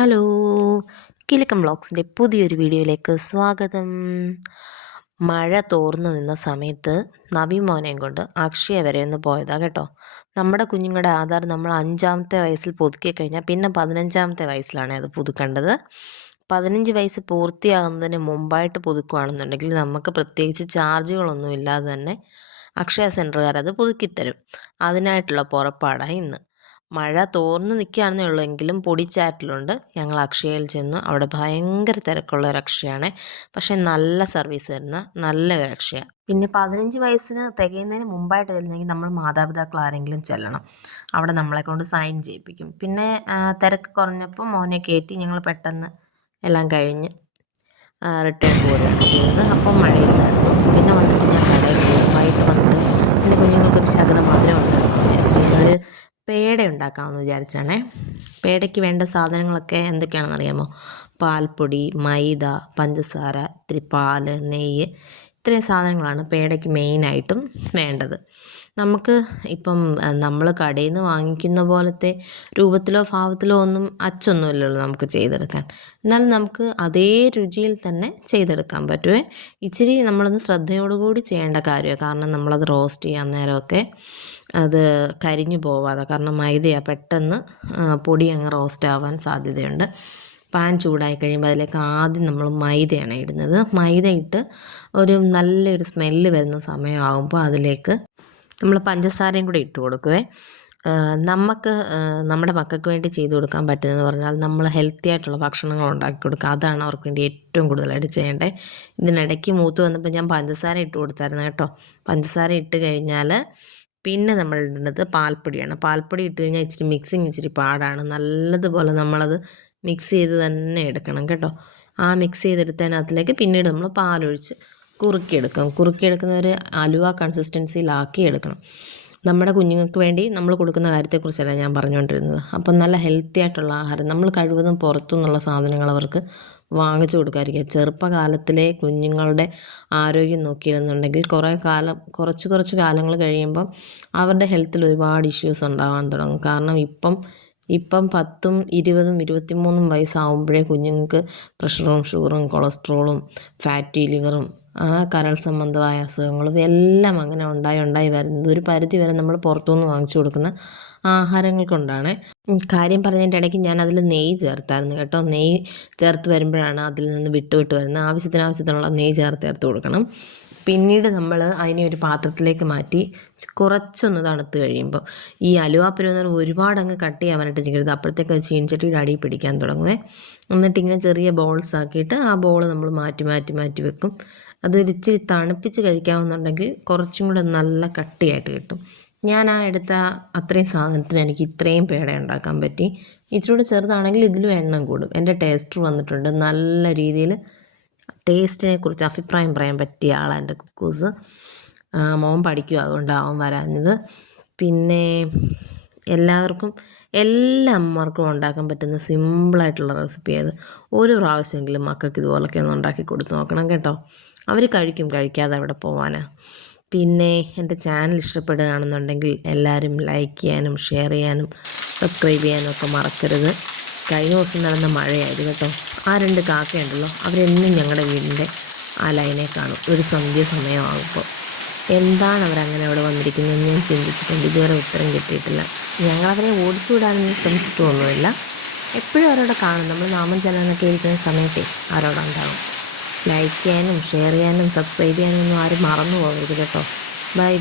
Hello, Kilukkam വ്ളോഗ്സിൻ്റെ പുതിയൊരു വീഡിയോയിലേക്ക് സ്വാഗതം. മഴ തോർന്നു നിന്ന സമയത്ത് നവി മോനെയും കൊണ്ട് അക്ഷയ വരെ ഒന്ന് പോയതാണ് കേട്ടോ. നമ്മുടെ കുഞ്ഞുങ്ങളുടെ ആധാർ നമ്മൾ 5-ാമത്തെ വയസ്സിൽ പുതുക്കി കഴിഞ്ഞാൽ പിന്നെ 15-ാമത്തെ വയസ്സിലാണ് അത് പുതുക്കേണ്ടത്. 15 വയസ്സ് പൂർത്തിയാകുന്നതിന് മുമ്പായിട്ട് പുതുക്കുകയാണെന്നുണ്ടെങ്കിൽ നമുക്ക് പ്രത്യേകിച്ച് ചാർജുകളൊന്നും ഇല്ലാതെ തന്നെ അക്ഷയ സെൻറ്ററുകാർ അത് പുതുക്കിത്തരും. അതിനായിട്ടുള്ള പുറപ്പാടാണ് ഇന്ന്. മഴ തോർന്ന് നിൽക്കുകയാണെന്നേ ഉള്ളൂ, എങ്കിലും പൊടിച്ചാറ്റലുണ്ട്. ഞങ്ങൾ അക്ഷയയിൽ ചെന്നു. അവിടെ ഭയങ്കര തിരക്കുള്ള ഒരു അക്ഷയയാണ്, പക്ഷേ നല്ല സർവീസ് തരുന്ന നല്ലൊരു അക്ഷയയാണ്. പിന്നെ 15 വയസ്സിന് തികയുന്നതിന് മുമ്പായിട്ട് വരുന്നെങ്കിൽ നമ്മൾ മാതാപിതാക്കൾ ആരെങ്കിലും ചെല്ലണം. അവിടെ നമ്മളെ കൊണ്ട് സൈൻ ചെയ്യിപ്പിക്കും. പിന്നെ തിരക്ക് കുറഞ്ഞപ്പോൾ മോനെ കയറ്റി ഞങ്ങൾ പെട്ടെന്ന് എല്ലാം കഴിഞ്ഞ് റിട്ടേൺ പോരുകയാണ് ചെയ്തത്. അപ്പം മഴയില്ലായിരുന്നു. പിന്നെ വന്നിട്ട് ഞാൻ കടയിൽ പോയി. വൈകിട്ട് വന്നിട്ട് എൻ്റെ കുഞ്ഞുങ്ങൾക്കൊരു ശകലം മധുരം ഉണ്ടാക്കാമെന്ന് വിചാരിച്ചു. ഇന്നൊരു പേട ഉണ്ടാക്കാമെന്ന് വിചാരിച്ചാണേ. പേടയ്ക്ക് വേണ്ട സാധനങ്ങളൊക്കെ എന്തൊക്കെയാണെന്ന് അറിയാമോ? പാൽപ്പൊടി, മൈദ, പഞ്ചസാര, ഇത്തിരി പാല്, നെയ്യ്, ഇത്രയും സാധനങ്ങളാണ് പേടയ്ക്ക് മെയിനായിട്ടും വേണ്ടത്. നമുക്ക് ഇപ്പം നമ്മൾ കടയിൽ നിന്ന് വാങ്ങിക്കുന്ന പോലത്തെ രൂപത്തിലോ ഭാവത്തിലോ ഒന്നും അച്ചൊന്നുമില്ലല്ലോ നമുക്ക് ചെയ്തെടുക്കാൻ. എന്നാലും നമുക്ക് അതേ രുചിയിൽ തന്നെ ചെയ്തെടുക്കാൻ പറ്റുമേ. ഇച്ചിരി നമ്മളൊന്ന് ശ്രദ്ധയോടുകൂടി ചെയ്യേണ്ട കാര്യമാണ്. കാരണം നമ്മളത് റോസ്റ്റ് ചെയ്യാൻ നേരമൊക്കെ അത് കരിഞ്ഞു പോവാതെ, കാരണം മൈദയാണ്, പെട്ടെന്ന് പൊടി അങ്ങ് റോസ്റ്റ് ആവാൻ സാധ്യതയുണ്ട്. പാൻ ചൂടായി കഴിയുമ്പോൾ അതിലേക്ക് ആദ്യം നമ്മൾ മൈദയാണ് ഇടുന്നത്. മൈദ ഇട്ട് ഒരു നല്ലൊരു സ്മെല്ല് വരുന്ന സമയമാകുമ്പോൾ അതിലേക്ക് നമ്മൾ പഞ്ചസാരയും കൂടി ഇട്ട് കൊടുക്കുവേ. നമുക്ക് നമ്മുടെ മക്കൾക്ക് വേണ്ടി ചെയ്തു കൊടുക്കാൻ പറ്റുന്നതെന്ന് പറഞ്ഞാൽ നമ്മൾ ഹെൽത്തി ആയിട്ടുള്ള ഭക്ഷണങ്ങൾ ഉണ്ടാക്കി കൊടുക്കുക. അതാണ് അവർക്ക് വേണ്ടി ഏറ്റവും കൂടുതലായിട്ട് ചെയ്യേണ്ടത്. ഇതിനിടയ്ക്ക് മൂത്ത് വന്നപ്പോൾ ഞാൻ പഞ്ചസാര ഇട്ട് കൊടുത്തായിരുന്നു കേട്ടോ. പഞ്ചസാര ഇട്ട് കഴിഞ്ഞാൽ പിന്നെ നമ്മൾ ഇടേണ്ടത് പാൽപ്പൊടിയാണ്. പാൽപ്പൊടി ഇട്ട് കഴിഞ്ഞാൽ ഇച്ചിരി പാടാണ്. നല്ലതുപോലെ നമ്മളത് മിക്സ് ചെയ്ത് തന്നെ എടുക്കണം കേട്ടോ. ആ മിക്സ് ചെയ്തെടുത്തതിനകത്തിലേക്ക് പിന്നീട് നമ്മൾ പാലൊഴിച്ച് കുറുക്കിയെടുക്കുന്ന ഒരു അലുവ കൺസിസ്റ്റൻസിയിലാക്കി എടുക്കണം. നമ്മുടെ കുഞ്ഞുങ്ങൾക്ക് വേണ്ടി നമ്മൾ കൊടുക്കുന്ന കാര്യത്തെക്കുറിച്ചല്ല ഞാൻ പറഞ്ഞുകൊണ്ടിരുന്നത്. അപ്പം നല്ല ഹെൽത്തി ആയിട്ടുള്ള ആഹാരം നമ്മൾ കഴിവതും പുറത്തുനിന്നുള്ള സാധനങ്ങൾ അവർക്ക് വാങ്ങിച്ചു കൊടുക്കാതിരിക്കുക. ചെറുപ്പകാലത്തിലെ കുഞ്ഞുങ്ങളുടെ ആരോഗ്യം നോക്കിയിരുന്നുണ്ടെങ്കിൽ കുറച്ച് കാലങ്ങൾ കഴിയുമ്പം അവരുടെ ഹെൽത്തിൽ ഒരുപാട് ഇഷ്യൂസ് ഉണ്ടാകാൻ തുടങ്ങും. കാരണം ഇപ്പം 10ഉം 20ഉം 23ഉം വയസ്സാവുമ്പോഴേ കുഞ്ഞുങ്ങൾക്ക് പ്രഷറും ഷുഗറും കൊളസ്ട്രോളും ഫാറ്റി ലിവറും കരൾ സംബന്ധമായ അസുഖങ്ങളും എല്ലാം അങ്ങനെ ഉണ്ടായി വരുന്നത് ഒരു പരിധി വരെ നമ്മൾ പുറത്തുനിന്ന് വാങ്ങിച്ചു കൊടുക്കുന്ന ആഹാരങ്ങൾ കൊണ്ടാണ്. കാര്യം പറഞ്ഞതിൻ്റെ ഇടയ്ക്ക് ഞാൻ അതിൽ നെയ്യ് ചേർത്തായിരുന്നു കേട്ടോ. നെയ്യ് ചേർത്ത് വരുമ്പോഴാണ് അതിൽ നിന്ന് വിട്ട് വരുന്നത്. ആവശ്യത്തിനുള്ള നെയ്യ് ചേർത്ത് കൊടുക്കണം. പിന്നീട് നമ്മൾ അതിനെ ഒരു പാത്രത്തിലേക്ക് മാറ്റി കുറച്ചൊന്ന് തണുത്ത് കഴിയുമ്പോൾ ഈ അലുവാപ്പുരം എന്ന് പറഞ്ഞാൽ ഒരുപാടങ്ങ് കട്ട് ചെയ്യാനായിട്ട് ചെയ്യരുത്. അപ്പോഴത്തേക്ക് അത് ചീനിച്ചട്ടിയുടെ അടിയിൽ പിടിക്കാൻ തുടങ്ങുവേ. എന്നിട്ടിങ്ങനെ ചെറിയ ബോൾസ് ആക്കിയിട്ട് ആ ബോൾ നമ്മൾ മാറ്റി വെക്കും. അതൊരിച്ചിരി തണുപ്പിച്ച് കഴിക്കാമെന്നുണ്ടെങ്കിൽ കുറച്ചും കൂടെ നല്ല കട്ടിയായിട്ട് കിട്ടും. ഞാൻ എടുത്ത അത്രയും സാധനത്തിന് എനിക്ക് ഇത്രയും പേട ഉണ്ടാക്കാൻ പറ്റി. ഇച്ചിരി കൂടെ ചെറുതാണെങ്കിൽ ഇതിലും എണ്ണം കൂടും. എൻ്റെ ടേസ്റ്റർ വന്നിട്ടുണ്ട്. നല്ല രീതിയിൽ ടേസ്റ്റിനെ കുറിച്ച് അഭിപ്രായം പറയാൻ പറ്റിയ ആളാണ് എൻ്റെ കുക്കൂസ്. മോൻ പഠിക്കുക, അതുകൊണ്ടാവും വരാഞ്ഞത്. പിന്നെ എല്ലാ അമ്മമാർക്കും ഉണ്ടാക്കാൻ പറ്റുന്ന സിമ്പിളായിട്ടുള്ള റെസിപ്പിയാണ്. ഒരു പ്രാവശ്യമെങ്കിലും മക്കൾക്ക് ഇതുപോലൊക്കെ ഒന്ന് ഉണ്ടാക്കി കൊടുത്ത് നോക്കണം കേട്ടോ. അവർ കഴിക്കാതെ അവിടെ പോവാനാ. പിന്നെ എൻ്റെ ചാനൽ ഇഷ്ടപ്പെടുകയാണെന്നുണ്ടെങ്കിൽ എല്ലാവരും ലൈക്ക് ചെയ്യാനും ഷെയർ ചെയ്യാനും സബ്സ്ക്രൈബ് ചെയ്യാനും ഒക്കെ മറക്കരുത്. കഴിഞ്ഞ ദിവസം നടന്ന മഴയായിരുന്നു കേട്ടോ. ആ 2 കാക്കയുണ്ടല്ലോ, അവരെന്നും ഞങ്ങളുടെ വീടിൻ്റെ ആ ലൈനെ കാണും ഒരു സന്ധ്യ സമയമാകുമ്പോൾ. എന്താണ് അവരങ്ങനെ അവിടെ വന്നിരിക്കുന്നതെന്ന് ഞാൻ ചിന്തിച്ചിട്ടുണ്ട്. ഇതുവരെ ഉത്തരം കിട്ടിയിട്ടില്ല. ഞങ്ങളവരെ ഓടിച്ചു വിടാനൊന്നും ശ്രമിച്ചിട്ടൊന്നുമില്ല. എപ്പോഴും അവരവിടെ കാണും. നമ്മൾ നാമം ചെല്ലാനൊക്കെ ഇരിക്കുന്ന സമയത്തെ അവരവിടെ ഉണ്ടാകും. ലൈക്ക് ചെയ്യാനും ഷെയർ ചെയ്യാനും സബ്സ്ക്രൈബ് ചെയ്യാനും ഒന്നും ആരും മറന്നു പോകരുത് കേട്ടോ. ബൈ.